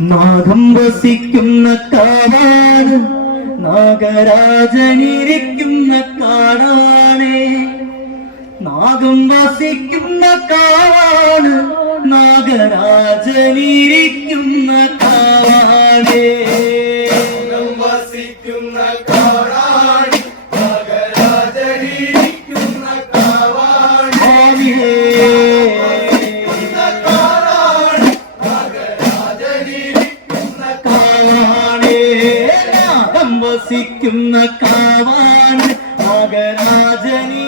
നാഗം വസിക്കുന്ന കാവാണ് നാഗരാജനിരിക്കുന്ന കാടാണ്. നാഗം വസിക്കുന്ന കാവാണ് നാഗരാജനിരിക്കുന്ന കാടാണ് വസിക്കുന്ന കാവാണ് മകരാജനീ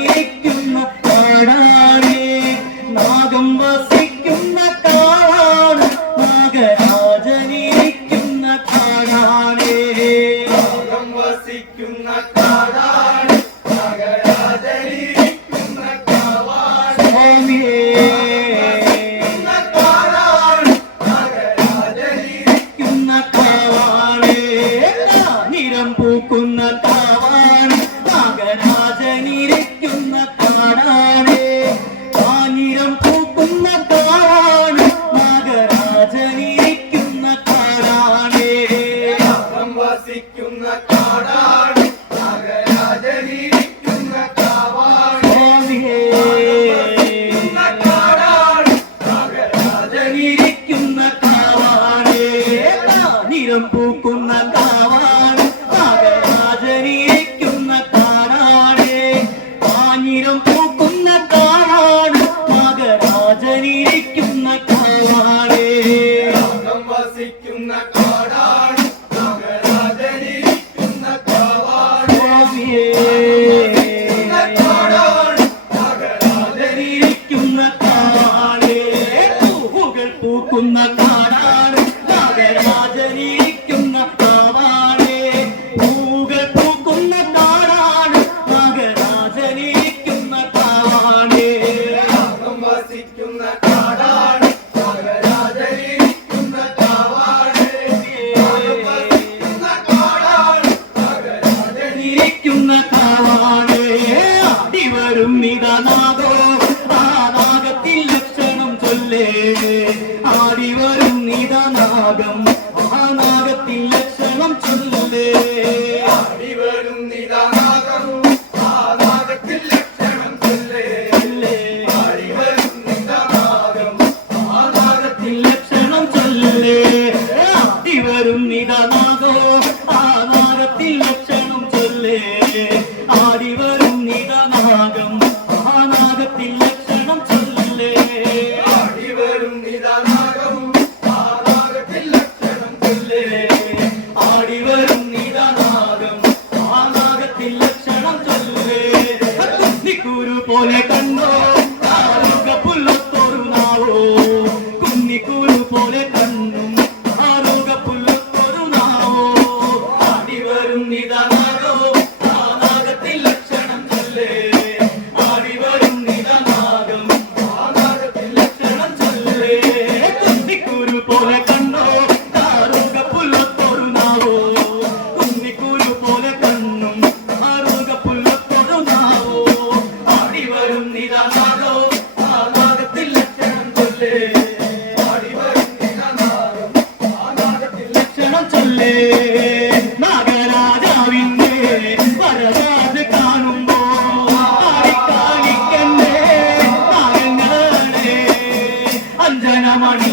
പൂക്കുന്ന കാവാണ് നാഗരാജനിക്കുന്ന താനാണ് കാഞ്ഞിരം പൂക്കുന്ന താനാണ് നാഗരാജനിരിക്കുന്ന വരും നിതനാഥ ലോകം മഹാനാഗത്തില്ല money.